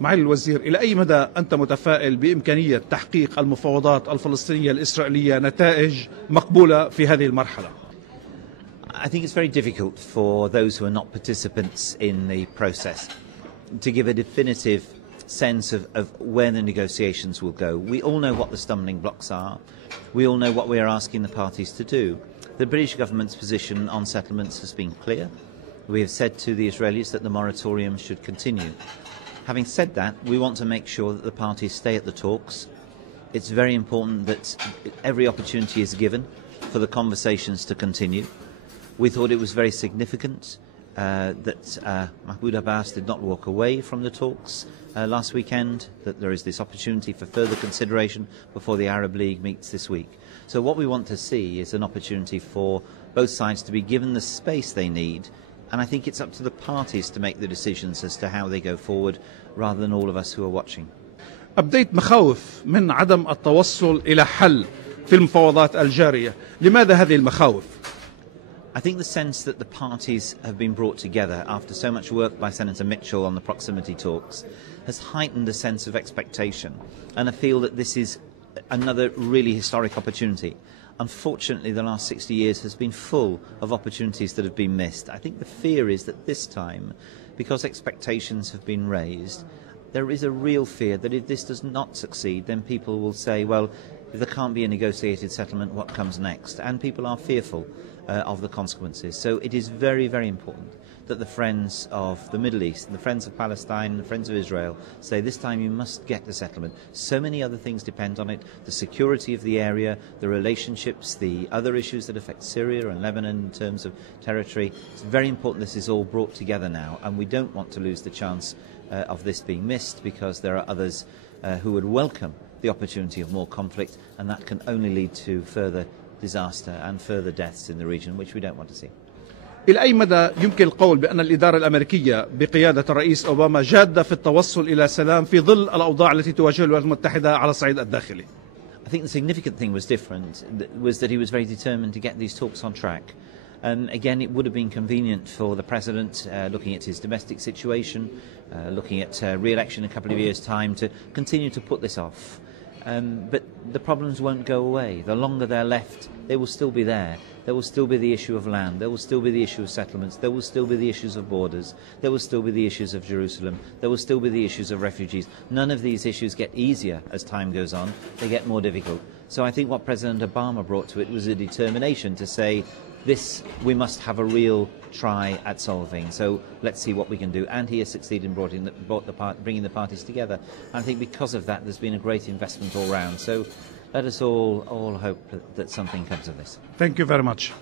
معالي الوزير، إلى أي مدى أنت متفائل بإمكانية تحقيق المفاوضات الفلسطينية الإسرائيلية نتائج مقبولة في هذه المرحلة؟ I think it's very difficult for those who are not participants in the process to give a definitive sense of where the negotiations will go. We all know what the stumbling blocks are. We all know what we are asking the parties to do. The British government's position on settlements has been clear. We have said to the Israelis that the moratorium should continue. Having said that, we want to make sure that the parties stay at the talks. It's very important that every opportunity is given for the conversations to continue. We thought it was very significant that Mahmoud Abbas did not walk away from the talks last weekend, that there is this opportunity for further consideration before the Arab League meets this week. So what we want to see is an opportunity for both sides to be given the space they need, and I think it's up to the parties to make the decisions as to how they go forward rather than all of us who are watching. أبديت مخاوف من عدم التوصل إلى حل في المفاوضات الجارية. لماذا هذه المخاوف؟ I think the sense that the parties have been brought together after so much work by Senator Mitchell on the proximity talks has heightened a sense of expectation, and I feel that this is another really historic opportunity. Unfortunately, the last 60 years has been full of opportunities that have been missed. I think the fear is that this time, because expectations have been raised, there is a real fear that if this does not succeed, then people will say, well, if there can't be a negotiated settlement, what comes next? And people are fearful of the consequences. So it is very, very important that the friends of the Middle East, the friends of Palestine and the friends of Israel say this time you must get the settlement. So many other things depend on it, the security of the area, the relationships, the other issues that affect Syria and Lebanon in terms of territory. It's very important this is all brought together now, and we don't want to lose the chance of this being missed, because there are others who would welcome the opportunity of more conflict, and that can only lead to further disaster and further deaths in the region, which we don't want to see. إلى أي مدى يمكن القول بأن الإدارة الأمريكية بقيادة الرئيس أوباما جادة في التوصل إلى سلام في ظل الأوضاع التي تواجهها الولايات المتحدة على الصعيد الداخلي؟ I think the significant thing was that he was very determined to get these talks on track. Again, it would have been convenient for the President, looking at his domestic situation, looking at re-election in a couple of years' time, to continue to put this off. But the problems won't go away. The longer they're left, they will still be there. There will still be the issue of land. There will still be the issue of settlements. There will still be the issues of borders. There will still be the issues of Jerusalem. There will still be the issues of refugees. None of these issues get easier as time goes on. They get more difficult. So I think what President Obama brought to it was a determination to say, this we must have a real try at solving. So let's see what we can do. And he has succeeded in bringing the parties together. And I think because of that, there's been a great investment all round. So let us all hope that something comes of this. Thank you very much.